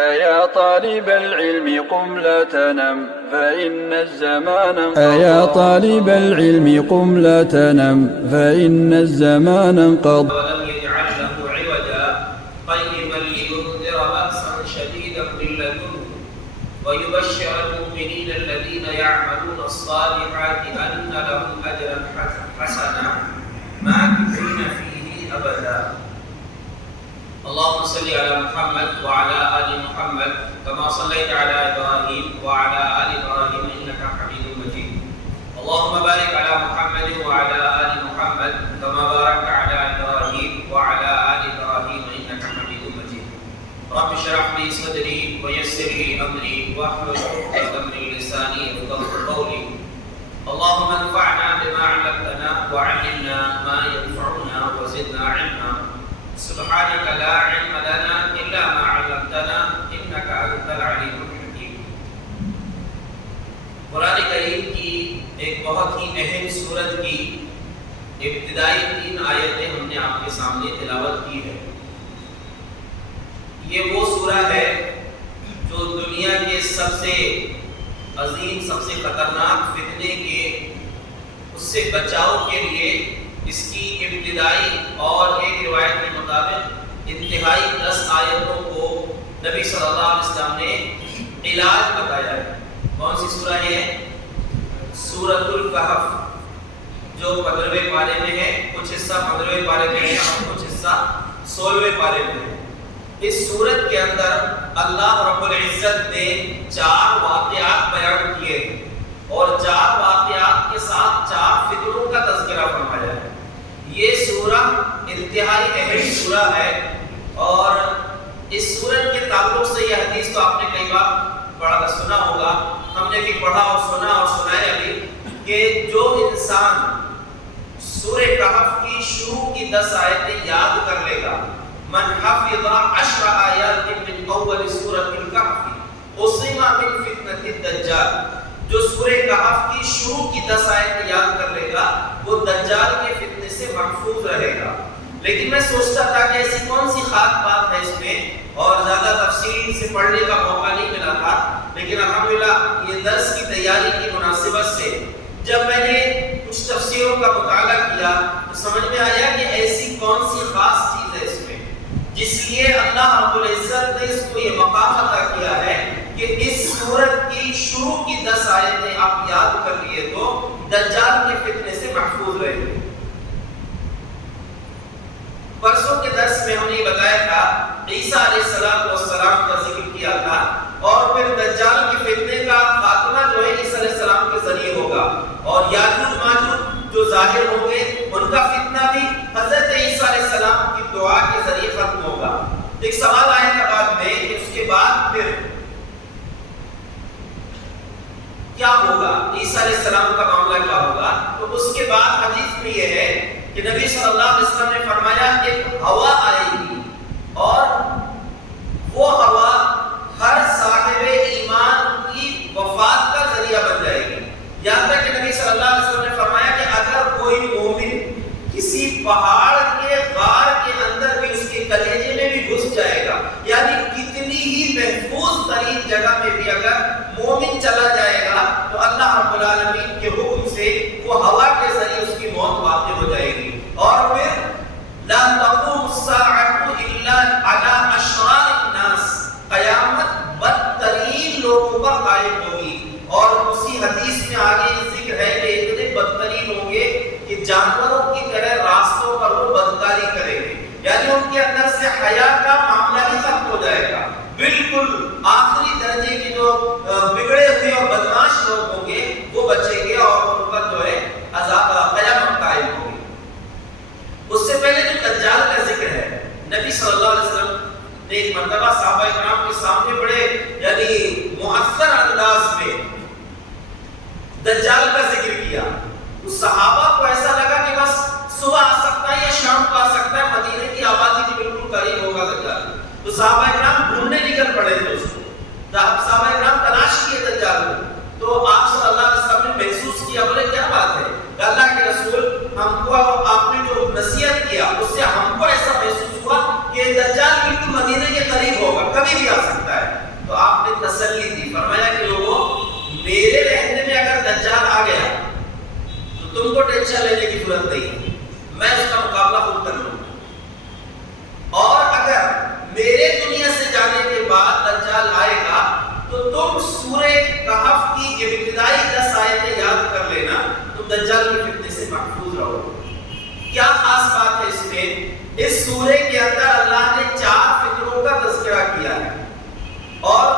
أيا طالب العلم قم لا تنم فإن الزمان أيا طالب العلم قم لا تنم فإن الزمان انقضى ولم يجعل له عوجا قيما لينذر بأسا شديدا من لدنه ويبشر المؤمنين الذين يعملون الصالحات أن لهم أجرا حسنا ماكثين فيه أبدا. اللهم صل على محمد وعلى آل محمد كما صليت على إبراهيم وعلى آل إبراهيم إنك حميد مجيد. اللهم بارك على محمد وعلى آل محمد كما باركت على إبراهيم وعلى آل إبراهيم إنك حميد مجيد. رب اشرح لي صدري ويسر لي أمري واحلل عقدة من لساني يفقهوا قولي. اللهم انفعنا بما علمتنا وعلمنا ما ينفعنا وزدنا علما. سبحانك لا علم لنا إلا ما علمتنا إنك أنت العليم الحكيم. قرآن کریم کی ایک بہت ہی اہم سورت کی ابتدائی 3 آیتیں ہم نے آپ کے سامنے تلاوت کی ہے. یہ وہ سورہ ہے جو دنیا کے سب سے عظیم سب سے خطرناک فتنے کے اس سے بچاؤ کے لیے اس کی ابتدائی اور ایک روایت کے مطابق انتہائی 10 آیتوں کو نبی صلی اللہ علیہ وسلم نے علاج بتایا ہے. کون سی سورہ ہے؟ سورۃ الکہف جو 15ویں پارے میں ہے. کچھ حصہ 15ویں پارے میں ہے اور کچھ حصہ 16ویں پارے میں ہے. اس سورت کے اندر اللہ رب العزت نے 4 واقعات بیان کیے اور 4 واقعات کے ساتھ 4 فتنوں کا تذکرہ فرمایا ہے. یہ سورہ انتہائی اہم سورہ ہے اور اس سورت کے تعلق سے یہ حدیث تو آپ نے کئی بار پڑھا سنا ہوگا. ہم نے بھی پڑھا اور سنا اور سنایا بھی کہ جو انسان سورہ کہف کی شروع کی 10 آیتیں یاد کر لے گا، من حفظ 10 آیات من اول سورۃ الکہف عصم من فتنۃ الدجال. جو سورہ کہف کی شروع کی 10 آیتیں یاد کر لے گا وہ دجال کے فتنے سے محفوظ رہے گا. لیکن میں سوچتا تھا کہ ایسی کون سی خاص بات ہے اس میں اور زیادہ تفصیل سے پڑھنے کا موقع نہیں ملا تھا. لیکن الحمدللہ یہ درس کی تیاری کی مناسبت سے جب میں نے کچھ تفسیروں کا مطالعہ کیا تو سمجھ میں آیا کہ ایسی کون سی خاص چیز ہے اس میں جس لیے اللہ رب العزت نے اس کو یہ مقام عطا کیا ہے کہ اس سورت کی شروع کی 10 آیتیں آپ یاد کر لیے تو دجال کے فتنے سے محفوظ رہیں گے. پرسوں کے درس میں ہم نے بتایا تھا عیسیٰ علیہ السلام کا ذکر کیا تھا اور پھر دجال کے فتنے کا خاتمہ جو ہے عیسیٰ علیہ السلام کے ذریعے ہوگا اور یاجوج ماجوج جو ظاہر ہوں گے ان کا فتنہ بھی حضرت عیسیٰ علیہ السلام کی دعا کے ذریعے ختم ہوگا. ایک سوال آیا تھا بعد میں کہ اس کے بعد پھر کیا ہوگا، عیسیٰ علیہ السلام کا معاملہ کیا ہوگا. تو اس کے بعد حدیث میں یہ ہے کہ نبی صلی اللہ علیہ وسلم نے فرمایا کہ ہوا آئے گی اور وہ ہوا ہر صاحب ایمان کی وفات کا ذریعہ بن جائے گی. یہاں تک کہ نبی صلی اللہ علیہ وسلم نے فرمایا کہ اگر کوئی مومن کسی پہاڑ کے غار کے اندر بھی اس کے کلیجے میں بھی گھس جائے گا، یعنی کتنی ہی محفوظ ترین جگہ میں بھی اگر مومن چلا جائے گا تو اللہ رب العالمین کے حکم سے وہ ہوا کے ذریعے اس کی موت واقع ہو جائے گی. اور پھر لا تقوم الساعة الا على اشرار الناس، قیامت بدترین لوگوں پر قائم ہوگی. اور اسی حدیث میں آگے ذکر ہے کہ اتنے بدترین ہوں گے کہ جانوروں کی طرح راستوں پر وہ بدکاری کریں گے، یعنی ان کے اندر سے حیا کا معاملہ ہی ختم ہو جائے گا. بالکل آخری درجے کے جو بگڑے ہوئے اور بدمعاش لوگ ہوں گے وہ بچیں گے اور ان پر جو ہے عذاب قیامت قائم ہوگی. اس سے پہلے جو دجال کا ذکر ہے نبی صلی اللہ علیہ وسلم نے ایک مرتبہ صحابہ کرام کے سامنے بڑے یعنی مؤثر انداز میں دجال کا ذکر کیا. اس صحابہ کو ایسا لگا کہ بس صبح آ سکتا ہے یا شام کو آ سکتا ہے، مدینے کی آبادی کے بالکل قریب ہوگا دجال. تو صحابہ کرام ڈھونڈنے نکل پڑے تھے اس کو. صحابہ کرام تلاش کیے دجال کو. تو آپ صلی اللہ علیہ وسلم نے محسوس کیا، بولے کیا بات ہے کہ اللہ کے رسول ہم کو آپ نے جو نصیحت کیا اس سے ہم کو ایسا محسوس ہوا کہ دجال بالکل مدینے کے قریب ہوگا، کبھی بھی آ سکتا ہے. کو ٹینشن لینے کی ضرورت نہیں، میں اس کا مقابلہ خود کر لوں گا۔ اور اگر میرے دنیا سے جانے کے بعد دجال آئے گا تو تم سورہ کہف کی ابتدائی 10 آیتیں یاد کر لینا، تم دجال کے فتنے سے محفوظ رہو گے۔ کیا خاص بات ہے اس میں؟ اس سورے کے اندر اللہ نے 4 فتنوں کا تذکرہ کیا ہے اور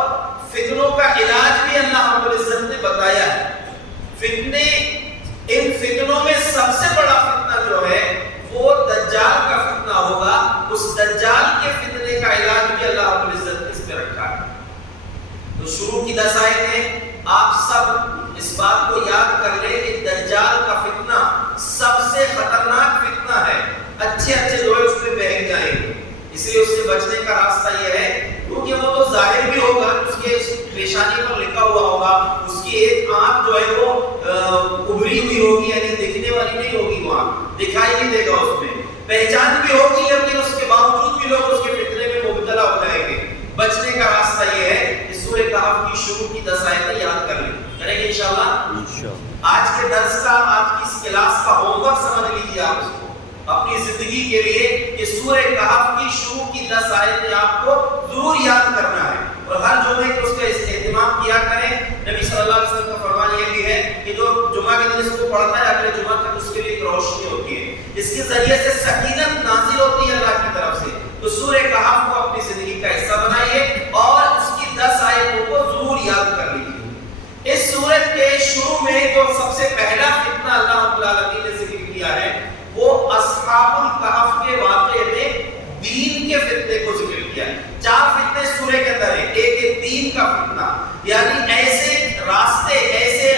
فتنوں کا علاج بھی اللہ رب العزت نے بتایا ہے۔ فتنے، ان فتنوں میں سب سے بڑا فتنہ جو ہے وہ دجال کا فتنہ ہوگا، اس دجال کے فتنے کا علاج بھی اللہ رب العزت نے اس پہ رکھا ہے۔ تو شروع کی 10 آیتیں آپ سب اس بات کو یاد کر لیں کہ دجال کا فتنہ سب سے خطرناک فتنہ ہے، اچھے جو ہے اس پہ بہک جائیں گے، اس لیے اس سے بچنے کا راستہ یہ ہے کیونکہ وہ تو ظاہر بھی ہوگا، اس کے پیشانی پر لکھا ہوا ہوگا، اس کی ایک آنکھ جو ہے وہ ابھری ہوئی ہوگی، یعنی دیکھنے والی نہیں ہوگی، وہ آنکھ دکھائی نہیں دے گا، اس میں پہچان بھی ہوگی لیکن اس کے باوجود بھی لوگ اس کے فتنے میں مبتلا ہو جائیں گے۔ بچنے کا راستہ یہ ہے کہ سورہ کہف کی شروع کی 10 آیتیں یاد کر لیں، کریں گے انشاءاللہ۔ آج کے درس کا، آج کی اس کلاس کا ہوم ورک سمجھ لیجیے آپ اس کو اپنی زندگی کے لیے کہ سورہ کہف کی شروع کی 10 آیتیں آپ کو ضرور یاد کرنا ہے اور ہر جمعے کو اس کا اہتمام کیا کریں۔ نبی صلی اللہ علیہ وسلم کا فرمان یہ بھی ہے کہ جو جمعہ کے دن اس کو پڑھتا ہے اگلے جمعہ تک اس کے لیے ایک روشنی ہوتی ہے، اس کے ذریعے سے سکینت نازل ہوتی ہے اللہ کی طرف سے۔ تو سورہ کہف کو اپنی زندگی کا حصہ بنائیے اور اس کی 10 آیتوں کو ضرور یاد کر لیجیے۔ اس سورت کے شروع میں جو سب سے پہلا فتنہ اللہ رب العالمین نے ذکر کیا ہے وہ اصحاب الکہف کے واقعے میں دین کے فتنے کو ذکر کیا ہے۔ 4 فتنے سورہ کے اندر ہیں، ایک ہے دین کا فتنہ، یعنی ایسے راستے، ایسے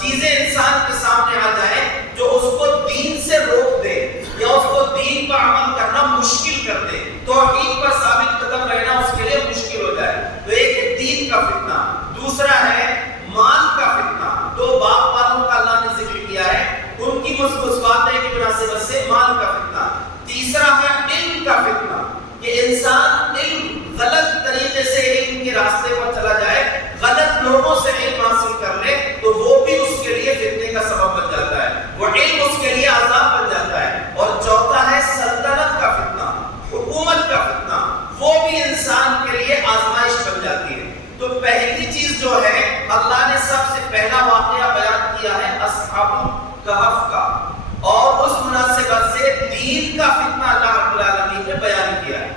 چیزیں انسان کے سامنے آ جائیں جو اس کو دین سے روک دے یا اس کو دین پر عمل کرنا مشکل کر دے، توحید پر ثابت قدم رہنا اس کے لیے مشکل ہو جائے، تو ایک ہے دین کا فتنہ۔ دوسرا ہے مال کا فتنہ، 2 باپ والوں کا اللہ نے ذکر کیا ہے، ان کی مثبتیں کی مناسبت سے مال کا فتنہ۔ تیسرا ہے علم کا فتنہ کہ انسان علم غلط طریقے سے علم کے راستے پر چلا جائے، غلط لوگوں سے علم حاصل کر لے تو وہ بھی اس کے لیے فتنے کا سبب بن جاتا ہے، وہ علم اس کے لیے عذاب بن جاتا ہے۔ اور چوتھا ہے سلطنت کا فتنہ، حکومت کا فتنہ، وہ بھی انسان کے لیے آزمائش بن جاتی ہے۔ تو پہلی چیز جو ہے اللہ نے سب سے پہلا واقعہ بیان کیا ہے اصحاب الکہف کا، اور اس مناسبت سے دین کا فتنہ اللہ رب العالمین نے بیان کیا ہے۔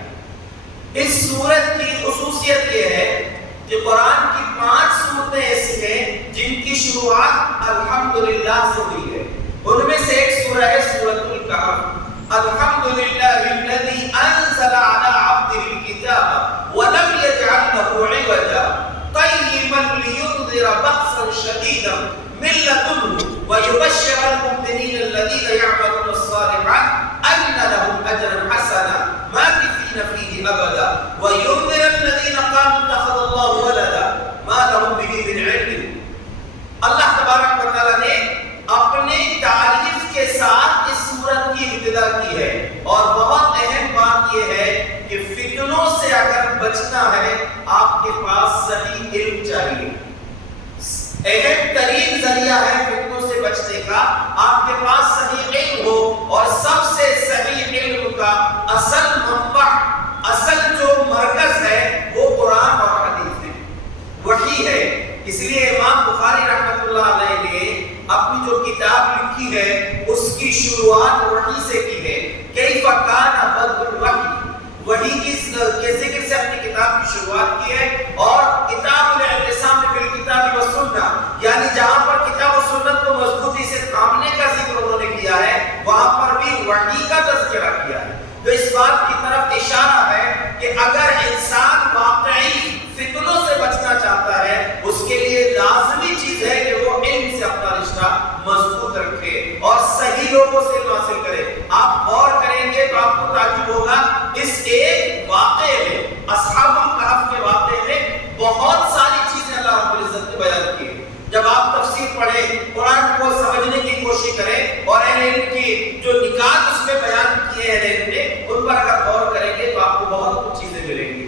اس سورت کی خصوصیت یہ ہے کہ قرآن کی 5 سورتیں ایسی ہیں جن کی شروعات الحمدللہ سے ہوئی ہے، ان میں سے ایک سورہ ہے سورۃ الکہف۔ الحمدللہ الذی انزل علی عبدہ الکتاب ولم یجعل لہ عوجا قیما لینذر بأسا شدیدا من لدنہ ويبشر المؤمنين الذين يعملون الصالحات أن لهم أجرا حسنا ماكثين فيه أبدا وينذر الذين قالوا اتخذ الله ولدا ما لهم به من علم۔ اللہ تبارک و تعالی نے اپنی تعریف کے ساتھ اس سورت کی ابتدا کی ہے، اور بہت اہم بات یہ ہے کہ فتنوں سے اگر بچنا ہے آپ کے پاس صحیح علم چاہیے۔ اہم ترین ذریعہ ہے فتنوں سے بچنے کا، آپ کے پاس صحیح علم ہو، اور سب سے صحیح علم کا اصل منبع، اصل جو مرکز ہے وہ قرآن اور حدیث ہے، وحی ہے۔ اس لیے امام بخاری رحمۃ اللہ علیہ نے اپنی جو کتاب لکھی ہے اس کی شروعات وحی سے کی ہے، کیف کان بدء الوحی، وحی کے ذکر سے اپنی کتاب کی شروعات کی ہے۔ اور کتاب الاعتصام بالکتاب والسنہ، یعنی جہاں پر کتاب و سنت کو مضبوطی سے تھامنے کا ذکر انہوں نے کیا ہے وہاں پر بھی وحی کا تذکرہ کیا ہے۔ تو اس بات کی طرف اشارہ ہے کہ اگر انسان واقعی فتنوں سے بچنا چاہتا ہے اس کے لیے لازمی چیز ہے کہ وہ علم سے اپنا رشتہ مضبوط رکھے اور صحیح لوگوں سے حاصل کرے۔ آپ غور کریں گے تو آپ کو تعجب ہوگا، اس ایک واقعے میں، اصحاب الکہف کے واقعے میں بہت ساری چیزیں اللہ رب العزت نے بیان کی۔ جب آپ تفسیر پڑھیں، قرآن کو سمجھنے کی کوشش کریں اور اہل علم کی جو نکات اس میں بیان کیے ہیں اہل علم نے، ان پر اگر غور کریں گے تو آپ کو بہت کچھ چیزیں ملیں گی۔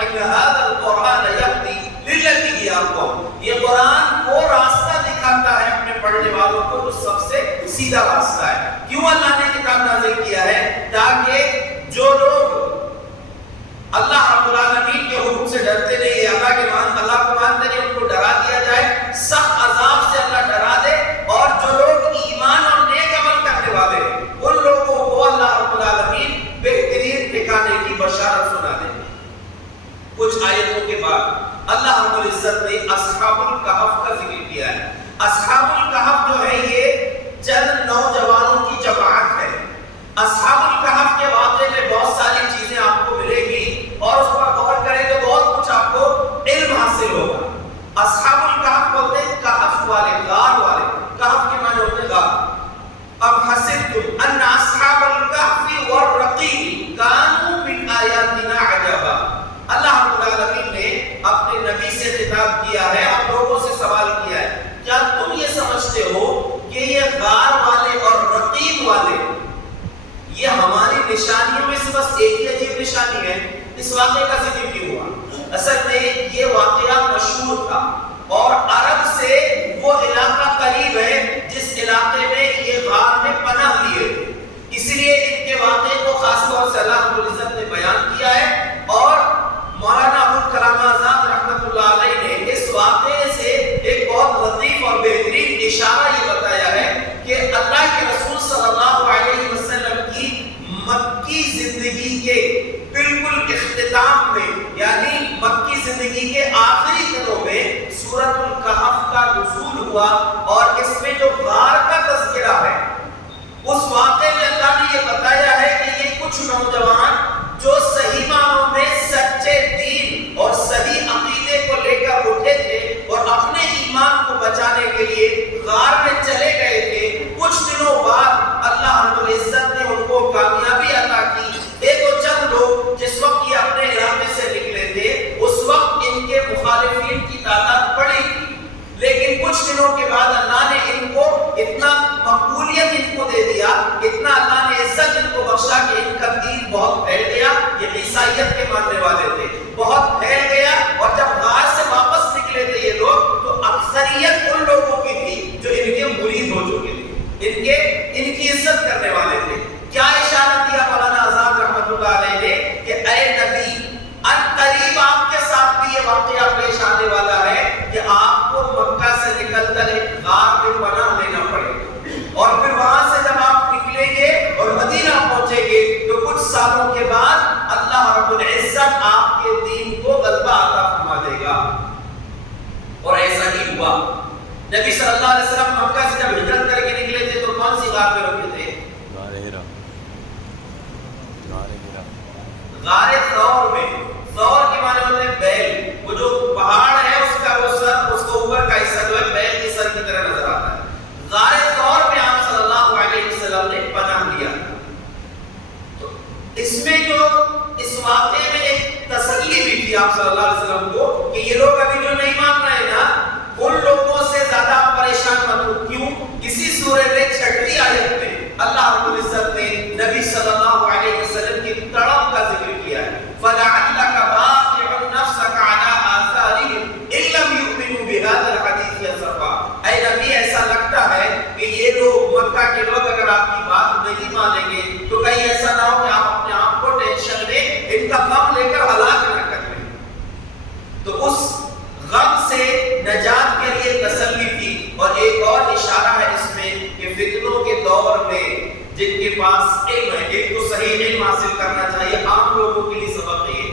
ان ھذا القرآن یہدی للتی ہی اقوم، یہ قرآن وہ راستہ دکھاتا ہے اپنے پڑھنے والوں کو جو سب سے سیدھا راستہ ہے۔ کیوں اللہ نے کتاب نازل کیا ہے؟ تاکہ جو لوگ اللہ رب العالمین کے حکم سے ڈرتے نہیں ہے، اللہ کو مانتے نہیں، ان کو ڈرا دیا جائے، سخت عذاب سے اللہ ڈرا دے، اور جو لوگ ایمان اور نیک عمل کرنے والے ہیں ان لوگوں کو اللہ رب العالمین بہترین ٹھکانے کی بشارت سنا دے۔ کچھ آیتوں کے بعد اللہ رب العزت نے اصحاب الکہف کا ذکر کیا ہے۔ اصحاب الکہف جو ہے یہ چند نوجوانوں کی جماعت ہے۔ اصحاب الکہف کے واقعے میں بہت ساری چیزیں آپ کو ملے گی اور اس پر غور کریں تو بہت کچھ آپ کو علم حاصل ہوگا۔ اصحاب الکہف بولتے ہیں کہف والے، غار والے، کہف کے معنی ہوتے ہیں غار۔ اب حسبتم ان اصحاب الکہف والرقیم کانوا من آیاتنا عجبا، اللہ رب العالمین نے اپنے نبی سے خطاب کیا ہے اور لوگوں سے سوال کیا ہے، کیا تم یہ سمجھتے ہو کہ یہ غار والے اور رقیم والے یہ ہماری نشانیوں میں سے بس ایک ہی عجیب نشانی ہے؟ اس واقعے کا ذکر کیوں ہوا؟ اصل میں یہ واقعہ مشہور تھا اور عرب سے وہ علاقہ قریب ہے جس علاقے میں یہ غار نے پناہ لیے تھے، اس لیے ان کے واقعے کو خاص طور سے اللہ رب العزت نے بیان کیا ہے۔ اور مولانا ابوالکلام آزاد رحمۃ اللہ علیہ نے اس واقعے سے ایک بہت لطیف اور بہترین اشارہ یہ بتایا ہے کہ اللہ کے رسول صلی اللہ علیہ وسلم کی مکی زندگی کے بالکل اختتام میں، یعنی مکی زندگی کے آخری دنوں میں سورۃ الکہف کا نزول ہوا، اور اس میں جو غار کا تذکرہ ہے اس واقعے میں اللہ نے یہ بتایا ہے کہ یہ کچھ نوجوان جو صحیح معنوں میں سچے دین اور صحیح عقیدے کو لے کر اٹھے تھے اور اپنے ایمان کو بچانے کے لیے غار میں چلے گئے تھے، کچھ دنوں بعد اللہ رب العزت نے ان کو کامیابی عطا کی۔ ایک وہ چند لوگ جس وقت یہ اپنے علاقے سے نکلے تھے اس وقت ان کے مخالفین کی تعداد بڑی تھی، لیکن کچھ دنوں کے بعد اللہ نے ان کو اتنا مقبولیت ان کو دے دیا، اتنا اللہ نے عزت ان کو بخشا کہ ان کا دین بہت پھیل گیا۔ یہ عیسائیت کے ماننے والے تھے، بہت پھیل گیا، اور جب غار سے واپس نکلے تھے یہ لوگ تو اکثریت ان لوگوں کی تھی جو ان کے مرید ہو چکے تھے، ان کی عزت کرنے والے تھے۔ کیا اشارہ دیا مولانا آزاد رحمۃ اللہ علیہ نے کہ اے نبی ان قریب آپ کے ساتھ بھی یہ واقعہ پیش آنے والا ہے کہ آپ کو مکہ سے نکل کر ایک غار میں پناہ لینا پڑے گا، اور پھر وہاں سے جب آپ نکلیں گے اور مدینہ پہنچیں گے تو کچھ سالوں کے بعد اللہ رب العزت آپ کے دین کو غلبہ عطا فرما دے گا۔ اور ایسا ہی ہوا۔ نبی صلی اللہ علیہ وسلم مکہ سے جب ہجرت کر کے نکلے تھے تو کون سی غار میں رکے تھے؟ غار ثور میں۔ ثور کے معنی ہوتے ہیں بیل، وہ جو پہاڑ ہے اس کا وہ سر، اس کو اوپر کا حصہ جو ہے بیل کے سر کی طرح نظر آتا ہے۔ غار ثور میں آپ صلی اللہ علیہ وسلم نے پناہ لیا۔ تو اس میں جو اس واقعے میں ایک تسلی بھی تھی آپ صلی اللہ علیہ وسلم کو کہ یہ لوگ ابھی جو نہیں مان رہے نا، ان لوگوں سے زیادہ آپ پریشان مت ہو۔ کیوں؟ اسی سورہ میں 6ویں آیت میں اللہ رب العزت نے نبی صلی اللہ علیہ وسلم کی تڑپ کا ذکر کیا ہے۔ فَلَعَلَّكَ بَاخِعٌ نَفْسَكَ عَلَىٰ آثَارِهِمْ إِن لَّمْ يُؤْمِنُوا بِهَٰذَا الْحَدِيثِ أَسَفًا۔ اے نبی ایسا لگتا ہے کہ یہ لوگ مکہ کے لوگ اگر آپ کی بات نہیں مانیں گے تو کہیں ایسا نہ ہو کہ آپ اپنے آپ کو ٹینشن میں ان کا غم لے کر ہلاک نہ کر لیں۔ تو اس غم سے نجات کے لیے تسلی تھی۔ اور ایک اور اشارہ ہے اس میں کہ فتنوں کے دور میں جن کے پاس علم ہے، ایک تو صحیح علم حاصل کرنا چاہیے۔ عام لوگوں کے لیے سبق یہ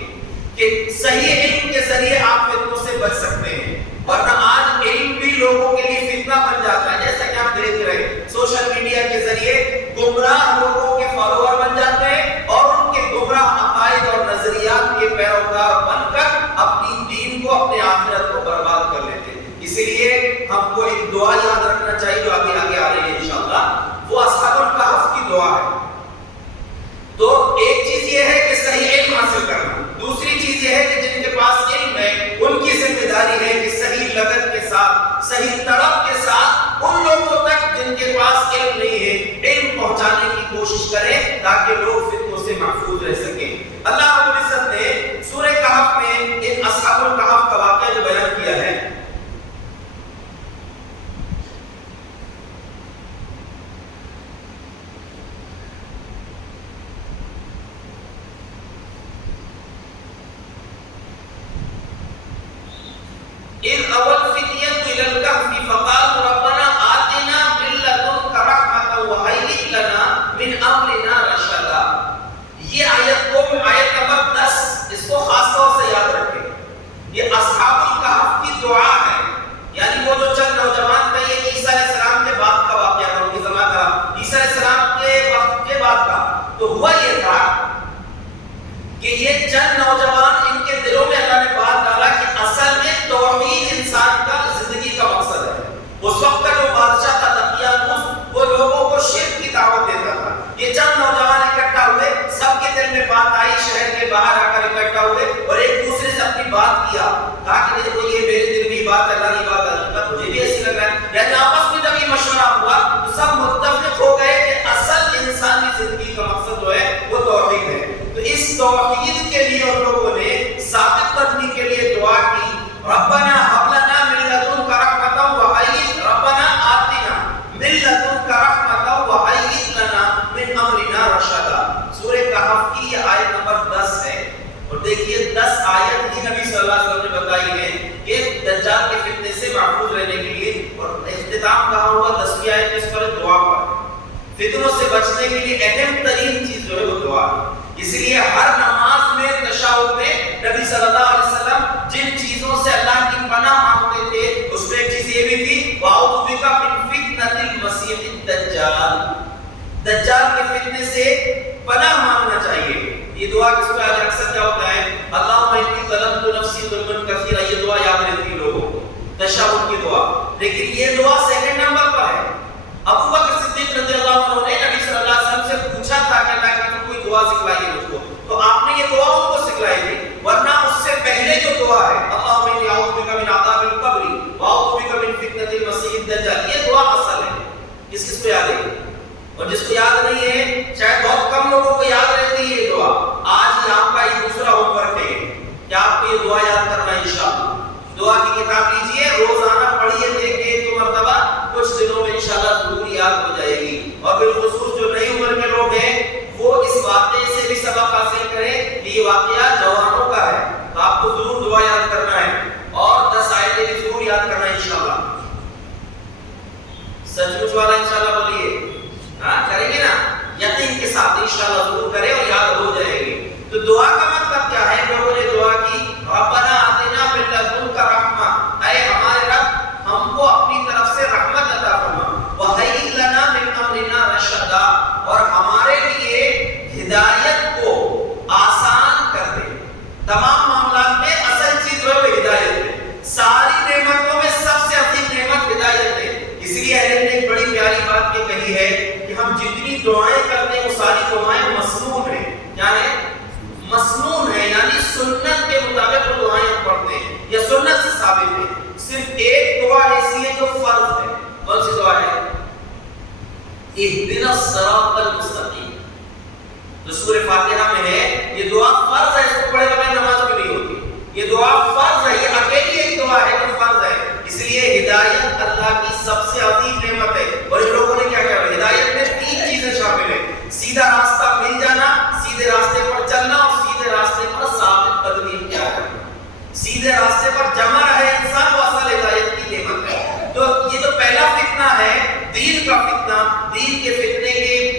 کہ صحیح علم کے ذریعے آپ فتنوں سے بچ سکتے ہیں، ورنہ آج علم بھی لوگوں کے لیے فتنہ بن جاتا ہے۔ جیسا کہ آپ دیکھ رہے ہیں سوشل میڈیا کے ذریعے گمراہ لوگوں کے فالوور بن جاتے ہیں اور ان کے گمراہ عقائد اور نظریات کے پیروکار بن کر اپنی دین کو، اپنے آخرت کو برباد کر لیتے ہیں۔ اسی لیے ہم کو ایک دعا یاد رکھنا چاہیے جو ابھی آگے آ رہی ہے انشاءاللہ، وہ اصحاب الکہف کی دعا ہے۔ تو ایک چیز یہ ہے کہ صحیح علم حاصل کرنا، دوسری چیز یہ ہے کہ جن کے پاس علم ہے ان کی ذمہ داری ہے کہ صحیح لگن کے ساتھ، صحیح تڑپ کے ساتھ ان لوگوں تک جن کے پاس علم نہیں ہے علم پہنچانے کی کوشش کریں تاکہ لوگ فتنوں سے محفوظ رہ سکیں۔ اللہ رب العزت نے سورہ کہف میں بات کیا، کہا کہ دیکھو یہ میرے دل میں بات ہے، اللہ کی بات ہے، مجھے بھی ایسی لگ رہا ہے، یعنی آپس میں جب یہ مشورہ ہوا تو سب متفق ہو گئے کہ اصل انسانی زندگی کا مقصد جو ہے وہ توحید ہے۔ تو اس توحید کے لیے ان لوگوں نے ثابت کرنے کے لیے دعا کی، ربنا هب لنا من لدنك رحمة وهيئ ربنا آتنا من لدنك رحمة وهيئ لنا من امرنا رشدا۔ سورہ کہف کی یہ آیت نمبر 10 ہے، اور دیکھیے 10 آیت ہی نبی صلی اللہ علیہ وسلم نے بتائی ہے کہ دجال کے فتنے سے محفوظ رہنے کے لیے، اور اختتام کہا ہوا 10ویں آیت میں اس پر دعا پر، فتنوں سے بچنے کے لیے اہم ترین چیز جو ہے وہ دعا ہے۔ اس لیے ہر نماز میں تشہد میں نبی صلی اللہ علیہ وسلم جن چیزوں سے اللہ کی پناہ مانگتے تھے اس میں ایک چیز یہ بھی تھی، وَأَعُوذُ بِكَ مِن فِتْنَةِ الْمَسِيحِ الدَّجَّالِ، دجال کے فتنے سے پناہ مانگنا چاہیے۔ یہ دعا کس کو آج اکثر کیا ہوتا ہے، اللہم انی ظلمت نفسی ظلما کثیرا، یہ دعا یاد رہتی ہے لوگوں کو، تشہد کی دعا، لیکن یہ دعا سیکنڈ نمبر پر ہے۔ ابو بکر صدیق رضی اللہ عنہ نے نبی صلی اللہ علیہ وسلم سے پوچھا تھا کہ اللہ کی کوئی دعا سکھلائیے مجھ کو، تو آپ نے یہ دعا ان کو سکھلائی تھی، ورنہ اس سے پہلے جو دعا ہے اللہم انی اعوذ بک من عذاب القبر واعوذ بک من فتنۃ المسیح الدجال، یہ دعا اصل ہے۔ کس کس کو یاد ہے؟ اور جس کو یاد نہیں ہے شاید بہت کم لوگوں کو یاد رہتی ہے یہ دعا، آج یہ آپ کا ایک دوسرا ہوم ورک ہے کہ آپ کو یہ دعا یاد کرنا ہے انشاءاللہ۔ دعا کی کتاب لیجئے، روزانہ پڑھیے، دیکھیں ایک دو مرتبہ، کچھ دنوں میں انشاءاللہ ضرور یاد ہو جائے گی۔ اور بالخصوص جو نئی عمر کے لوگ ہیں وہ اس واقعے سے بھی سبق حاصل کریں کہ یہ واقعہ جوانوں کا ہے، تو آپ کو ضرور دعا یاد کرنا ہے اور 10 آیتیں بھی ضرور یاد کرنا ہے انشاءاللہ۔ سچ مچ والا انشاءاللہ بولیے، ہاں کریں گے نا، یقین کے ساتھ انشاءاللہ ضرور کریں اور یاد ہو جائے گی۔ تو دعا کا مطلب کیا ہے؟ لوگوں نے دعا کی ربنا آتنا من لدنک رحمہ، اے ہمارے رب ہم کو اپنی طرف سے رحمت عطا فرما، وہیئ لنا من امرنا رشدا، اور ہمارے لیے ہدایت کو آسان کر دے۔ تمام معاملات میں اصل چیز جو ہے ہدایت ہے، ساری نعمتوں میں سب سے عظیم نعمت ہدایت ہے۔ اس لیے اہل نے ایک بڑی پیاری بات یہ کہی ہے کہ ہم جتنی دعائیں کرتے ہیں وہ ساری دعائیں مسنون ہیں، یعنی مسنون ہے، یعنی سنت کے مطابق وہ دعائیں ہم پڑھتے ہیں یا سنت سے ثابت ہے۔ صرف ایک دعا ایسی ہے جو فرض ہے، کون سی دعا ہے؟ اہدنا الصراط المستقیم، جو سورہ فاتحہ میں ہے، یہ دعا فرض ہے، اس کو پڑھے بغیر نماز بھی نہیں ہوتی، یہ دعا فرض ہے، یہ اکیلی ایک دعا ہے جو فرض ہے۔ اس لیے ہدایت اللہ کی سب سے عظیم نعمت ہے، اور ان لوگوں نے کیا کیا؟ ہدایت میں 3 چیزیں شامل ہیں، سیدھا راستہ مل جانا، سیدھے راستے پر چلنا، اور سیدھے راستے پر ثابت قدمی اختیار کرنا۔ سیدھے راستے پر جمع رہے انسان، وہ اصل ہدایت کی نعمت ہے۔ تو یہ جو پہلا فتنہ ہے دین کا فتنہ، دین کے فتنے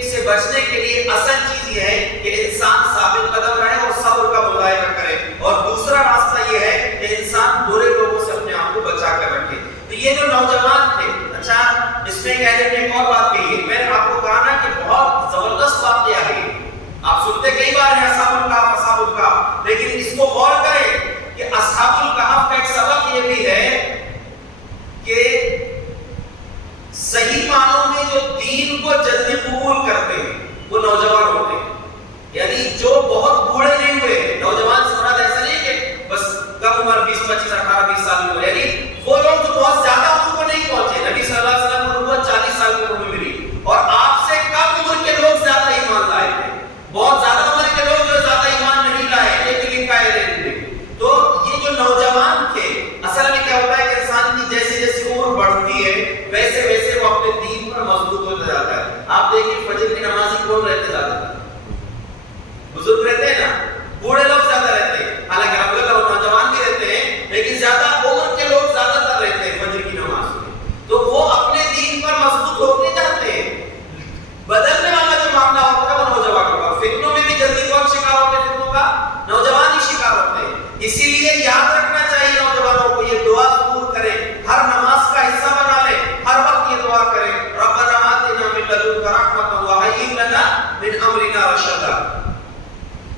سے بچنے کے لیے اصل چیز یہ ہے کہ انسان ثابت قدم رہے اور صبر کا مظاہرہ کرے، اور دوسرا راستہ یہ ہے کہ انسان برے لوگوں سے اپنے آپ کو بچا کر رکھے۔ تو یہ جو نوجوان تھے، اچھا اس میں ایک اور بات کہی ہے، میں نے آپ کو کہا نا کہ بہت زبردست بات کیا ہے، آپ سنتے کئی بار ہیں اصحاب الکہف، لیکن اس کو غور کریں کہ اصحاب الکہف کا ایک سبق یہ بھی ہے کہ صحیح معنوں میں جو دین کو جلدی قبول کرتے ہیں وہ نوجوان ہوتے ہیں، یعنی جو بہت بوڑھے نہیں ہوئے، نوجوان سے مراد ایسا نہیں کہ بس کم عمر 20 25 18 20 سال کی عمر، یعنی وہ لوگ جو بہت زیادہ عمر کو نہیں پہنچے۔ نبی صلی اللہ علیہ وسلم کو نبوت 40 سال کی عمر میں ملی، اور آپ سے کم عمر کے لوگ زیادہ ایمان لائے تھے، بہت زیادہ عمر کے لوگ جو زیادہ ایمان نہیں لائے، یہ بھی لکھا ہے۔ تو یہ جو نوجوان تھے، اصل میں کیا ہوتا ہے کہ انسان کی جیسے جیسے عمر بڑھتی ہے ویسے ویسے وہ اپنے دین پر مضبوط ہوتا جاتا ہے۔ آپ دیکھیں فجر کی نمازی کون رہتے زیادہ؟ بزرگ رہتے ہیں نا، بوڑھے لوگ زیادہ رہتے ہیں، حالانکہ ہم لوگ نوجوان بھی رہتے ہیں، لیکن زیادہ عمر کے لوگ زیادہ تر رہتے ہیں فجر کی نماز میں، تو وہ اپنے دین پر مضبوط ہوتے جاتے ہیں۔ بدلنے والا جو معاملہ ہوتا ہے وہ نوجوانوں کا، فتنوں میں بھی جلدی کون شکار ہوتے ہیں؟ فتنوں کا نوجوان ہی شکار ہوتے ہیں۔ اسی لیے یاد رکھنا چاہیے نوجوانوں کو، یہ دعا ضرور کریں، ہر نماز کا حصہ بنا لیں، ہر وقت یہ دعا کریں، ربنا آتنا من لدنک رحمۃ وہیئ لنا من امرنا رشدا۔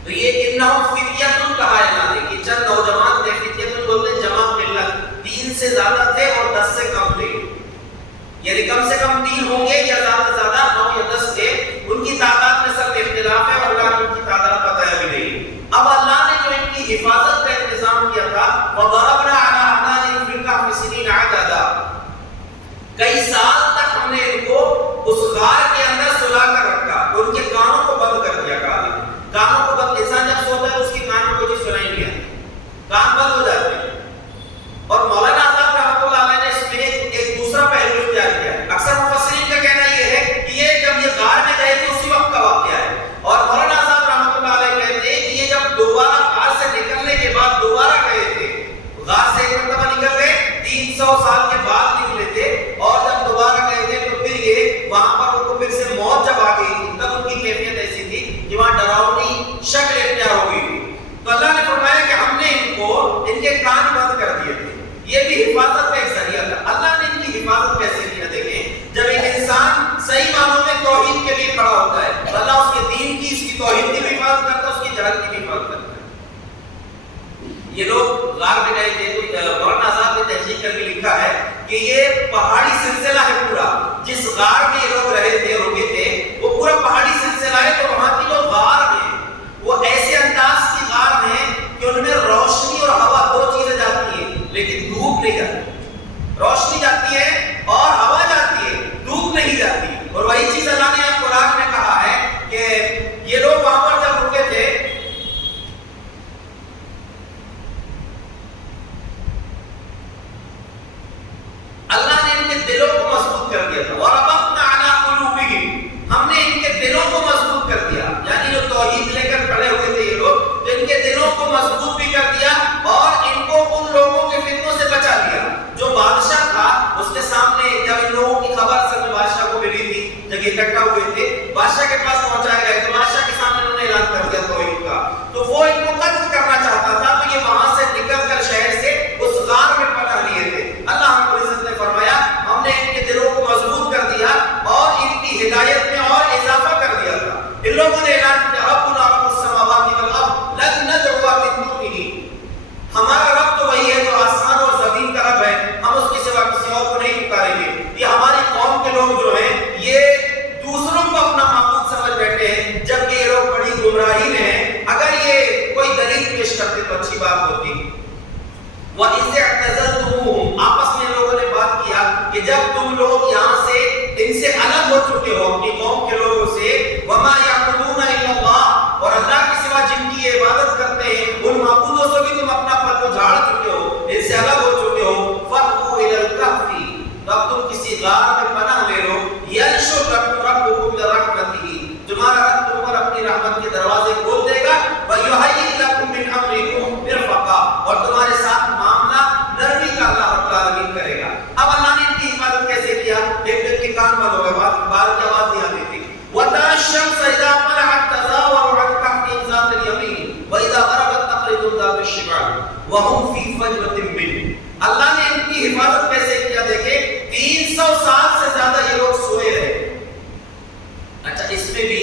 تو یہ انہم فتیۃ کہا ہے، نا دیکھیے چند نوجوان تھے، فتیۃ بولتے ہیں جمع قلت، 3 سے زیادہ تھے اور 10 سے کم تھے، یعنی کم سے کم 3 ہوں گے یا زیادہ سے زیادہ 9 یا 10 تھے، ان کی تعداد میں سب اختلاف ہے اور اللہ نے ان کی تعداد بتایا بھی نہیں۔ اب اللہ نے جو ان کی حفاظت کا انتظام کیا تھا وضربنا على اعناقهم في الكهف سنين عددا، کئی سال تک ہم نے ان کو اس غار کے اندر سلا کر رکھا، ان کے کانوں کو بند کر دیا۔ کانوں کو بند، انسان جب سوتا ہے تو اس کے کانوں کو سنائی نہیں آتی، کان بند ہو جاتے ہیں۔ اور مولانا آزاد رحمۃ اللہ علیہ نے اس میں ایک دوسرا پہلو اختیار کیا ہے۔ اکثر مفسرین کا کہنا یہ ہے کہ یہ جب یہ غار میں گئے تھے اسی وقت کا واقعہ ہے، اور مولانا آزاد رحمۃ اللہ علیہ کہتے ہیں کہ یہ جب دوبارہ غار سے نکلنے کے بعد دوبارہ گئے تھے، غار سے ایک مرتبہ نکل گئے، 300 سال کے بعد نکلے تھے، اور جب دوبارہ گئے تھے تو پھر یہ وہاں پر ان کو پھر سے موت جب آ گئی تھی، تب ان کی کیفیت ایسی تھی کہ وہاں ڈراؤنی شکل اختیار ہو گئی تھی۔ تو اللہ نے فرمایا کہ ہم نے ان کو ان کے کان بند کر دیے تھے، یہ بھی حفاظت کا ایک ذریعہ تھا۔ اللہ نے ان کی حفاظت کیسے کی ہے؟ دیکھیں، جب ایک انسان صحیح معنوں میں توحید کے لیے کھڑا ہوتا ہے، اللہ اس کے دین کی، اس کی توحید کی بھی حفاظت کرتا ہے، اس کی جہل کی بھی حفاظت کرتا ہے۔ یہ لوگ غار میں گئے تھے تو مولانا آزاد نے تحقیق کر کے لکھا ہے کہ یہ پہاڑی سلسلہ ہے پورا، جس غار میں یہ لوگ رہے تھے، رکے تھے، وہ پورا پہاڑی سلسلہ ہے۔ تو وہاں کی جو غار ہیں وہ ایسے انداز کی غار ہیں کہ ان میں روشنی اور ہوا دو چیزیں جاتی ہیں، لیکن دھوپ نہیں جاتی۔ روشنی جاتی ہے اور ہوا جاتی ہے، دھوپ نہیں جاتی۔ اور وہی چیز اللہ نے قرآن میں کہا ہے کہ یہ لوگ وہاں پر جب رکے تھے، اللہ نے ان کے دلوں کو مضبوط کر دیا تھا۔ وَرَبَطْنَا عَلَىٰ قُلُوبِهِمْ، ہم نے ان کے دلوں کو مضبوط کر دیا، یعنی جو توحید لے کر کھڑے ہوئے تھے یہ لوگ، تو ان کے دلوں کو مضبوط بھی کر دیا اور ان کو ان لوگوں کے فتنوں سے بچا لیا۔ جو بادشاہ تھا اس کے سامنے جب ان لوگوں کی خبر اصل بادشاہ کو ملی تھی، جب اکٹھا ہوئے تھے بادشاہ کے پاس پہنچائے گئے، تو بادشاہ کے سامنے انہوں نے اعلان کر دیا توحید کا، تو وہ ان کو قتل کرنا چاہتا تھا، تو یہ وہاں سے نکل کر شہر سے اس غار میں پناہ لیے تھے۔ اللہ رب العزت نے فرمایا ہم نے ان کے دلوں کو مضبوط کر دیا اور ان کی ہدایت میں اور اضافہ کر دیا تھا۔ ان لوگوں نے اعلان کیا ربنا رب السماوات والارض لن ندعو من دونه، ہمارا رب تو وہی ہے جو آسمان اور زمین کا رب ہے، ہم اس کے سوا کسی اور کو نہیں پکاریں گے۔ یہ ہماری قوم کے لوگ جو ہیں یہ دوسروں کو اپنا معبود سمجھ بیٹھے ہیں، جبکہ یہ لوگ بڑی گمراہی میں ہیں۔ اگر یہ کوئی دلیل پیش کرتے تو اچھی بات ہوتی۔ وَإِذِ اعْتَزَلْتُمُوهُمْ، آپس میں لوگوں نے بات کیا کہ جب تم لوگ یہاں سے ان سے الگ ہو چکے ہو اپنی قوم کے لوگوں سے، وَمَا يَعْبُدُونَ إِلَّا اللَّهَ، اور اللہ کے سوا جن کی یہ عبادت کرتے ہیں ان معبودوں سے بھی تم اپنا پلو جھاڑ چکے ہو، ان سے الگ ہو چکے ہو، فَأْوُوا إِلَى الْكَهْفِ، تو اب تم کسی غار میں پناہ لے لو، يَنشُرْ لَكُمْ رَبُّكُمْ مِنْ رَحْمَتِهِ، تمہارا رب تم پر اپنی رحمت کے دروازے کھول دے گا، وَيُهَيِّئْ لَكُمْ مِنْ أَمْرِكُمْ مِرْفَقًا، اور تمہارے ساتھ معاملہ نرمی کا اللہ رب العالمین کرے گا۔ اب اللہ نے ان کی حفاظت کیسے کیا؟ ایک دن کے کان بند ہو گئے، بار کی آواز نہیں آتی تھی۔ وَتَرَى الشَّمْسَ إِذَا طَلَعَتْ تَزَاوَرُ عَنْ كَهْفِهِمْ ذَاتَ الْيَمِينِ وَإِذَا غَرَبَتْ تَقْرِضُهُمْ ذَاتَ الشِّمَالِ وَهُمْ فِي فَجْوَةٍ مِّنْهُ، اللہ نے ان کی حفاظت کیسے کیا؟ دیکھیں 300 سال سے زیادہ یہ لوگ سوئے رہے۔ اچھا، اس میں بھی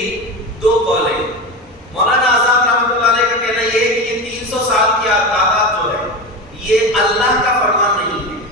دو قول ہیں۔ مولانا آزاد رحمۃ اللہ علیہ کا کہنا یہ ہے کہ یہ 300 سال کی تعداد جو ہے یہ اللہ کا فرمان نہیں ہے۔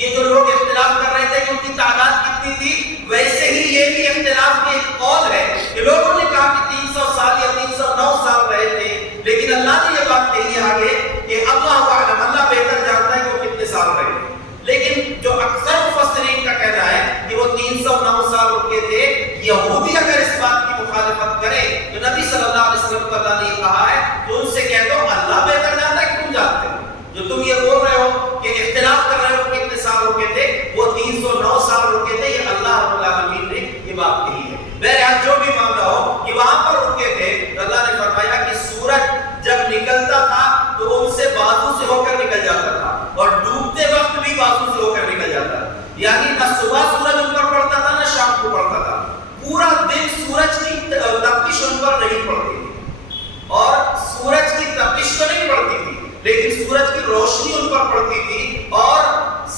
یہ جو لوگ اختلاف کر رہے تھے کہ ان کی تعداد کتنی تھی، ویسے ہی یہ بھی اختلاف کی ایک قول ہے کہ لوگوں نے کہا کہ 300 سال یا 309 سال رہے تھے، لیکن اللہ نے یہ بات کہی ہے آگے کہ اللہ اعلم، اللہ بہتر جانتا ہے کہ وہ کتنے سال رہے تھے۔ لیکن جو اکثر مفسرین کا کہنا ہے کہ وہ 309 سال رکے تھے۔ یہودی اگر اس بات کی مخالفت کرے تو نبی صلی اللہ علیہ وسلم کو اللہ نے یہ کہا ہے تو ان سے کہہ دو اللہ بہتر جانتا ہے کہ تم جانتے ہو، جو تم یہ بول رہے ہو کہ اختلاف کر رہے ہو کہ کتنے سال رکے تھے، وہ 309 سال رکے تھے، یہ اللہ رب العالمین نے یہ بات کہی ہے۔ بہرحال جو بھی معاملہ ہو کہ وہاں پر رکے تھے تو اللہ نے فرمایا کہ سورج جب نکلتا تھا تو ان سے بازو سے ہو کر نکل جاتا تھا اور ڈوبتے وقت بھی بازو سے ہو کر نکل جاتا تھا، یعنی نہ صبح سورج ان پر پڑتا تھا نہ شام کو پڑتا تھا، پورا دن سورج کی تپش ان پر نہیں پڑتی تھی، اور سورج کی تپش تو نہیں پڑتی تھی لیکن سورج کی روشنی ان پر پڑتی تھی اور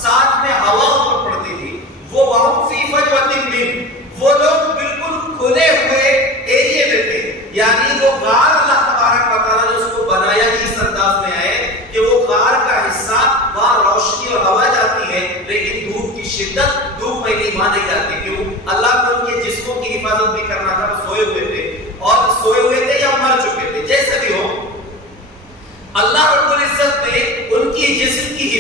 ساتھ میں ہوا ان پر پڑتی تھی۔ وہ وہم فی فجوۃ من، وہ لوگ بالکل کھلے ہوئے ایریے میں تھے، یعنی وہ غار اللہ تبارک و تعالیٰ نے اس کو بنایا ہی اس انداز میں ہے کہ وہ غار کا حصہ وہاں روشنی اور ہوا جاتی ہے لیکن دھوپ کی شدت دھوپ میں نہیں مانی جاتی۔ کیوں؟ اللہ کو ان کے جسموں کی حفاظت بھی کرنا تھا، وہ سوئے ہوئے تھے اور سوئے ہوئے تھے یا مر چکے تھے، جیسے بھی ہو اللہ رب العزت نے ان کی جسم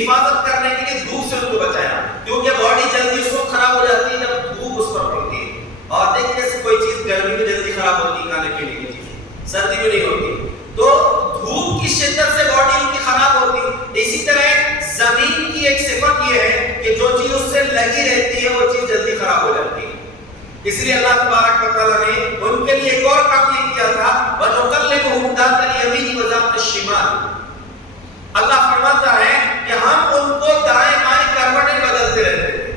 حفاظت کرنے کے لیے دھوپ سے ان کو بچایا، کیونکہ باڈی جلدی اس وقت خراب ہو جاتی ہے جب دھوپ اس پر پڑتی ہے. اور دیکھیں جیسے کوئی چیز گرمی میں جلدی خراب ہوتی ہے کھانے پینے کی چیز، سردی میں نہیں ہوتی، تو دھوپ کی شدت سے باڈی ان کی خراب ہوتی. اسی طرح زمین کی ایک صفت یہ ہے کہ جو چیز اس سے لگی رہتی ہے وہ چیز جلدی خراب ہو جاتی ہے. اس لیے اللہ تبارک و تعالیٰ نے ان کے لیے ایک اور کام یہ کیا تھا، وَنُقَلِّبُهُمْ ذَاتَ الْيَمِينِ وَذَاتَ الشِّمَالِ. اللہ فرماتا ہے کہ ہم ان کو دائیں بائیں کروٹیں بدلتے رہتے ہیں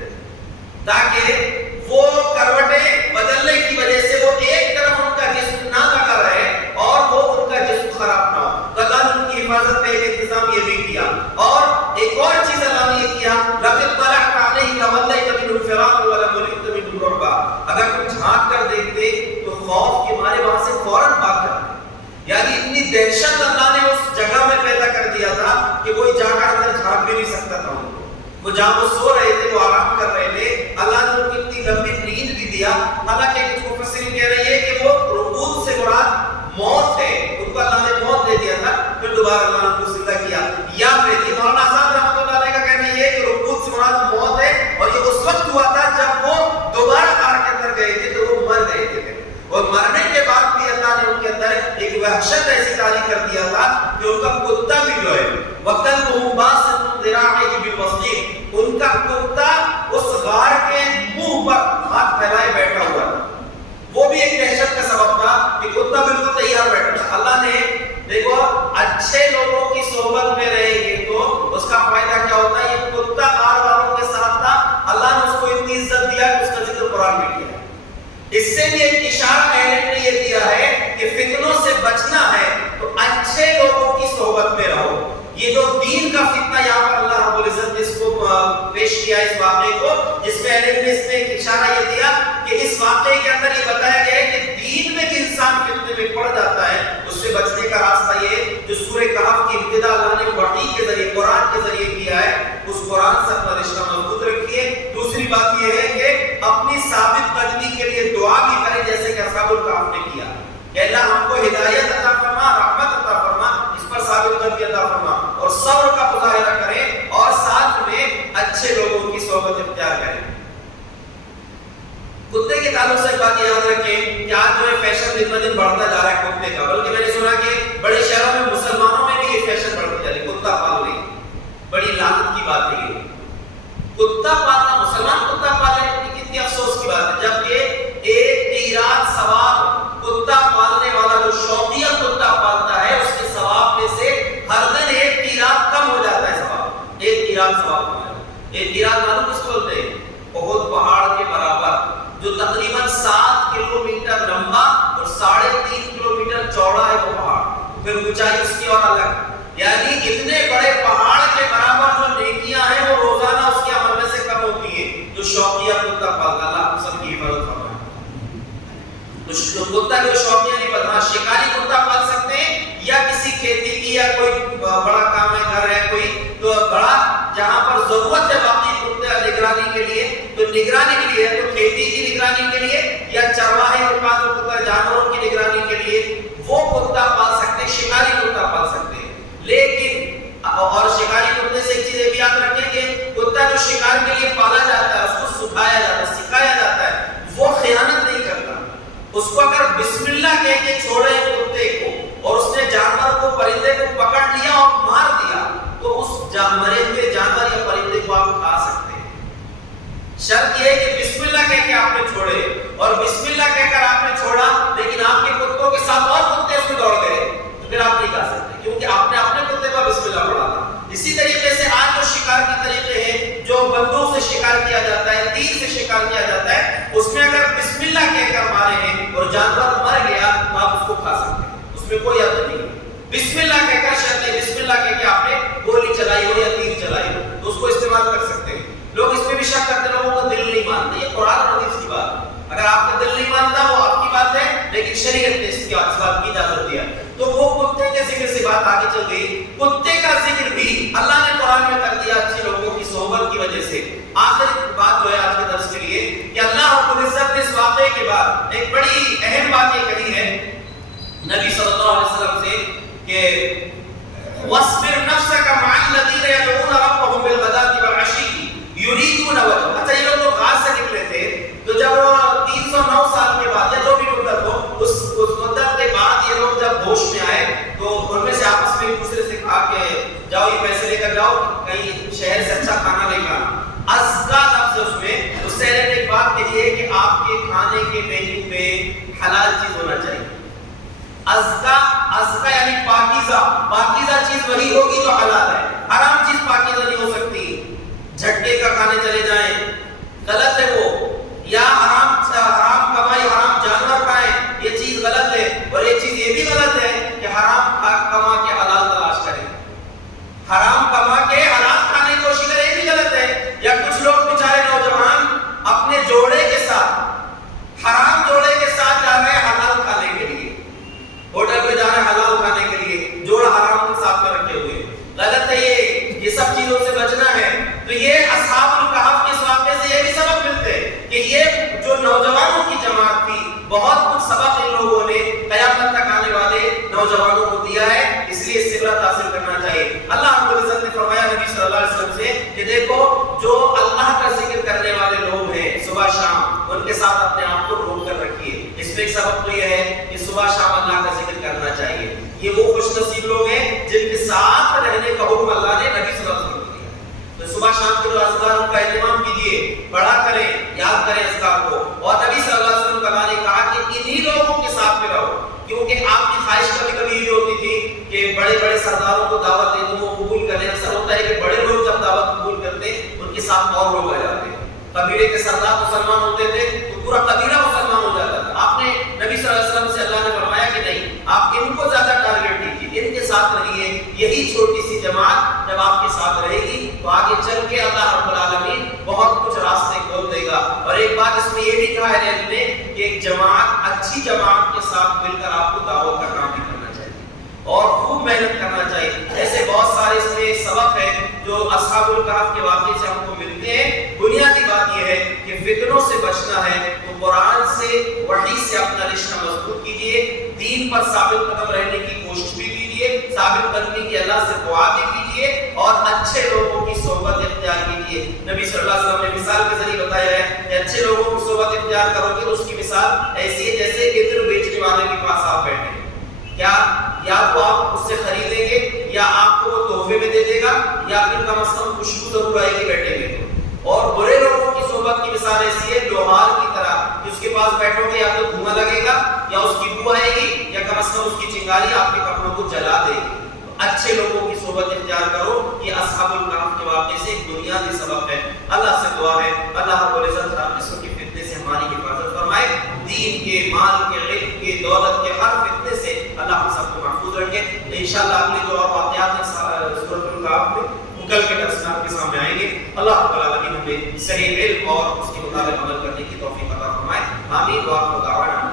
تاکہ وہ کروٹیں بدلنے کی وجہ سے وہ ایک طرف ان کا جسم نہ لگا رہے اور وہ ان کا جسم خراب نہ ہو. تو اللہ نے ان کی حفاظت کا ایک انتظام یہ بھی کیا. اور ایک اور چیز اللہ نے یہ کیا، لَقَدْ طَلَعْتَ عَلَيْهِ وَلَّيْتَ مِنْهُمْ فِرَارًا وَلَمُلِئْتَ مِنْهُمْ رُعْبًا. اگر تم جھانک کر دیکھتے تو خوف کے مارے وہاں سے فوراً بھاگ جاتے. یعنی اتنی دہشت اللہ نے اس جگہ میں پیدا کر دیا تھا کہ کوئی جا کر اندر جھانک بھی نہیں سکتا تھا. وہ جہاں وہ سو رہے تھے، وہ آرام کر رہے تھے، اللہ نے ان کو اتنی لمبی نیند بھی دیا. حالانکہ کچھ مفسرین کہہ رہے ہیں کہ وہ رکوع سے مراد موت ہے، ان کو اللہ نے موت دے دیا تھا، پھر دوبارہ اللہ نے ان کو زندہ کیا. یا پھر مولانا آزاد رحمۃ اللہ علیہ کا کہنا یہ ہے کہ رکوع سے مراد موت ہے، اور یہ اس وقت ہوا تھا جب وہ دوبارہ غار کے اندر گئے تھے تو وہ مر گئے تھے. اور مرنے کے بعد بھی اللہ نے ان کے اندر ایک وحشت ایسی تاری کر دیا تھا کہ ان کا کتا بھی جو ہے وَكَلْبُهُمْ بَاسِطٌ ذِرَاعَيْهِ بِالْوَصِيدِ، ان کا کتا اس غار کے منہ پر ہاتھ پھیلائے بیٹھا ہوا تھا. وہ بھی ایک دہشت کا سبب تھا کہ کتا بالکل تیار بیٹھا تھا. اللہ نے دیکھو اچھے لوگوں کی صحبت میں رہے گے تو اس کا فائدہ کیا ہوتا ہے. یہ کتا غار والوں کے ساتھ تھا، اللہ نے اس کو اتنی عزت دیا کہ اس کا ذکر قرآن میں کیا. اس سے بھی ایک اشارہ اہل نے یہ دیا ہے کہ فتنوں سے بچنا ہے تو اچھے لوگوں کی صحبت میں رہو. یہ جو دین کا فتنہ یہاں پر اللہ رب العزت نے اس کو پیش کیا اس واقعے کو، جس میں اہل نے اس میں ایک اشارہ یہ دیا کہ اس واقعے کے اندر یہ بتایا گیا ہے کہ دین میں بھی انسان فتنے میں پڑ جاتا ہے. اس سے بچنے کا راستہ یہ جو سورہ کہف کی ابتدا اللہ نے وحی کے ذریعے قرآن کے ذریعے کیا ہے، اس قرآن سے اپنا رشتہ مضبوط رکھیے. دوسری بات یہ ہے کہ اپنی ثابت قدمی کے لیے دعا بھی کریں جیسے کہ اصحاب الکہف نے کیا کہ اللہ ہم کو ہدایت عطا فرما، رحمت عطا فرما، اس پر ثابت قدمی عطا فرما، اور صبر کا مظاہرہ کریں اور ساتھ میں اچھے لوگوں کی صحبت اختیار کریں. کتے کے تعلق سے بات یاد رکھیں کہ آج جو ہے فیشن دن بدن بڑھتا جا رہا ہے کتے کا، بلکہ میں نے سنا کہ بڑے شہروں میں مسلمانوں میں بھی یہ فیشن بڑھتی جا رہی ہے کتا پالنے. بڑی لعنت کی بات ہے یہ کتا پالنا. مسلمان کتا پالے کتنی افسوس کی بات ہے، جبکہ ایک قیراط ثواب کتا پالنے والا جو شوقیہ کتا پالتا ہے اس کے ثواب میں سے ہر دن ایک قیراط کم ہو جاتا ہے. ثواب ایک قیراط ثواب ہو جاتا ہے. ایک قیراط معلوم کس کو بولتے ہیں؟ احد پہاڑ کے برابر، جو تقریباً 7 کلومیٹر لمبا اور 3.5 کلومیٹر چوڑا ہے وہ پہاڑ، پھر اونچائی اس کی اور الگ. یعنی اتنے بڑے پہاڑ کے برابر جو نیکیاں ہیں وہ روزانہ اس کے عمل میں سے کم ہوتی ہیں. جو شوقیہ کتا پالتا، اللہ سب کی حفاظت فرمائے. تو کتا جو شوقیہ نہیں پالتا، شکاری کتا پال سکتے ہیں یا کسی کھیتی کی یا کوئی بڑا کام ہے، گھر ہے کوئی تو بڑا جہاں پر ضرورت ہے باقی کتے نگرانی کے لیے، تو نگرانی کے لیے تو کھیتی کی نگرانی کے لیے یا چرواہے کے پاس کتا جانوروں کی نگرانی کے لیے وہ کتا پال سکتے ہیں، شکاری کتا پال سکتے ہیں. لیکن اور شکاری کتے سے ایک چیز بھی یاد رکھیں کہ کتا جو شکار کے لیے پالا جاتا ہے، اس کو سکھایا جاتا ہے، سکھایا جاتا ہے، وہ خیانت نہیں کرتا. اس کو اگر بسم اللہ کہہ کے چھوڑے کتے کو اور اس نے جانور کو پرندے کو پکڑ لیا اور مار دیا تو اس مرے ہوئے جانور یا پرندے کو آپ کھا سکتے ہیں. شرط یہ ہے کہ بسم اللہ کہہ کے آپ نے چھوڑے، اور بسم اللہ کہہ کر آپ نے چھوڑا لیکن آپ کے کتوں کے ساتھ اور کتے اس میں دوڑ گئے تو پھر آپ نہیں کھا سکتے، کیونکہ آپ نے اپنے کتے پر بسم اللہ پڑھا تھا. اسی طریقے سے آج جو شکار کے طریقے ہیں، جو بندوق سے شکار کیا جاتا ہے، تیر سے شکار کیا جاتا ہے، اس میں اگر بسم اللہ کہہ کر مارے ہیں اور جانور مر گیا تو آپ اس کو کھا سکتے ہیں، اس میں کوئی حرج نہیں. بسم اللہ کہہ کر شرط ہے بسم اللہ کہہ کے آپ نے گولی چلائی ہو یا تیر چلائی ہو تو اس کو استعمال کر سکتے ہیں. لوگ اس میں بھی شک کرتے، لوگوں کا دل نہیں مانتا. یہ قرآن اور حدیث کی بات ہے. اگر آپ کا دل نہیں مانتا وہ آپ کی بات ہے، لیکن شریعت نے اس بات کی اجازت دیا. تو وہ کتے کے ذکر سے بات آگے چل گئی. کتے کا ذکر بھی اللہ نے قرآن میں کر دیا اچھے لوگوں کی صحبت کی وجہ سے. آخری بات جو ہے آج کے درس کے لیے کہ اللہ رب العزت نے اس واقعے کے بعد ایک بڑی اہم بات یہ کہی ہے نبی صلی اللہ علیہ وسلم سے کہ وَاصْبِرْ نَفْسَكَ مَعَ الَّذِينَ يَدْعُونَ رَبَّهُم کہیں شہر سے اچھا کھانا نہیں کھانا. ازکا لفظ اس میں. اس سے ایک بات کہیے کہ آپ کے کھانے کے مینیو میں حلال چیز ہونا چاہیے. ازکا یعنی پاکیزہ چیز وہی ہوگی جو حلال ہے. حرام چیز پاکیزہ نہیں ہو سکتی. جھٹکے کا کھانے چلے جائیں غلط ہے وہ, یا حرام کمائی حرام جانور کھائیں یہ چیز غلط ہے. اور ایک چیز یہ بھی غلط ہے کہ حرام کما کے حلال تلاش کریں, حرام کما کے حلال کھانے کی کوشش کریں, یہ بھی غلط ہے. یا کچھ لوگ بیچارے نوجوان اپنے جوڑے کے ساتھ حرام جوڑے کے ساتھ جا رہے ہیں حلال کھانے کے لیے, ہوٹل پہ جا رہے ہیں حلال کھانے کے لیے, جوڑا حرام کے ساتھ میں رکھے ہوئے. غلط ہے یہ سب چیزوں سے بچنا ہے. تو یہ اصحاب الکہف کے واقعے سے یہ بھی سبق ملتے ہیں کہ یہ جو نوجوانوں کی جماعت تھی بہت کچھ سبق ان لوگوں نے قیامت تک آنے والے نوجوانوں کو دیا ہے. اس لیے اس سے عبرت حاصل کرنا چاہیے. اللہ رب العزت نے فرمایا نبی صلی اللہ علیہ وسلم سے کہ دیکھو جو اللہ کا ذکر کرنے والے لوگ ہیں صبح شام ان کے ساتھ اپنے آپ کو روک کر رکھیے. اس میں ایک سبق تو یہ ہے کہ صبح شام اللہ کا ذکر کرنا چاہیے. یہ وہ خوش نصیب لوگ ہیں جن کے ساتھ رہنے کا حکم اللہ نے نبی صلی اللہ علیہ وسلم کو دیا. تو صبح شام کے جو اذکار کا اہتمام کیجیے, پڑھا کریں, یاد کریں اذکار کو. اور نبی صلی اللہ علیہ وسلم نے کہا کہ انہی لوگوں کے ساتھ میں رہو, کیونکہ آپ کی خواہش کبھی یہ ہوتی تھی کہ بڑے بڑے سرداروں کو دعوت دے دوں وہ قبول کریں. اکثر ہوتا ہے کہ بڑے لوگ جب دعوت قبول کرتے ان کے ساتھ اور لوگ آ جاتے ہیں. قبیلے کے سردار مسلمان ہوتے تھے تو پورا قبیلہ مسلمان ہو جاتا تھا. آپ نے نبی صلی اللہ علیہ وسلم سے اللہ نے فرمایا کہ نہیں, آپ ان کو زیادہ ٹارگیٹ کیجیے, ان کے ساتھ رہیے. یہی چھوٹی سی جماعت جب آپ کے ساتھ رہے گی تو آگے چل کے اللہ رب العالمین بہت کچھ راستے کھول دے گا. اور ایک بات اس میں یہ بھی کہا ہے نے کہ ایک جماعت, اچھی جماعت کے ساتھ مل کر آپ کو دعوت کا کام بھی کرنا چاہیے اور خوب محنت کرنا چاہیے. ایسے بہت سارے اس میں سبق ہیں جو اصحاب الکہف کے واقعے سے ہم کو ملتے ہیں. بنیادی بات یہ ہے کہ فتنوں سے بچنا ہے تو قرآن سے, وحی سے اپنا رشتہ مضبوط کیجیے. دین پر ثابت قدم رہنے کی کوشش بھی کیجیے, ثابت قدمی کی اللہ سے دعا بھی کیجیے اور اچھے لوگوں کی صحبت اختیار کیجیے. نبی صلی اللہ علیہ وسلم نے مثال کے ذریعے بتایا ہے کہ اچھے لوگوں کی صحبت اختیار کرو گے تو اس کی مثال ایسی ہے جیسے عطر بیچنے والے کے پاس آپ بیٹھے ہیں. کیا یا تو آپ اس سے خریدیں گے یا آپ کو وہ تحفے میں دے دے گا یا پھر کم از کم خوشبو ضرور آئے گی بیٹھے گے. اور برے لوگوں کی صحبت کی مثال ایسی ہے لوہار کی طرح کہ اس کے پاس بیٹھو گے یا تو دھواں لگے گا یا اس کی بو آئے گی یا کم از کم اس کی چنگاری آپ کے کپڑوں کو جلا دے گی. اچھے لوگوں کی صحبت اختیار کرو. یہ اصحاب الکہف کے واقعے سے ایک بنیادی سبق ہے. اللہ سے دعا ہے اللہ رب العزت ہر قسم کے فتنے سے ہماری حفاظت فرمائے. دین کے, مال کے, علم کے, دولت کے ہر فتنے سے اللہ ہم سب کو محفوظ رکھے. انشاءاللہ اگلی جو اور واقعات ہیں سورۃ الکہف میں کل کے درس میں آپ کے سامنے آئیں گے. اللہ رب العالمین ہمیں صحیح علم اور اس کے مطابق عمل کرنے کی توفیق عطا فرمائے. آمین. وآخر دعوانا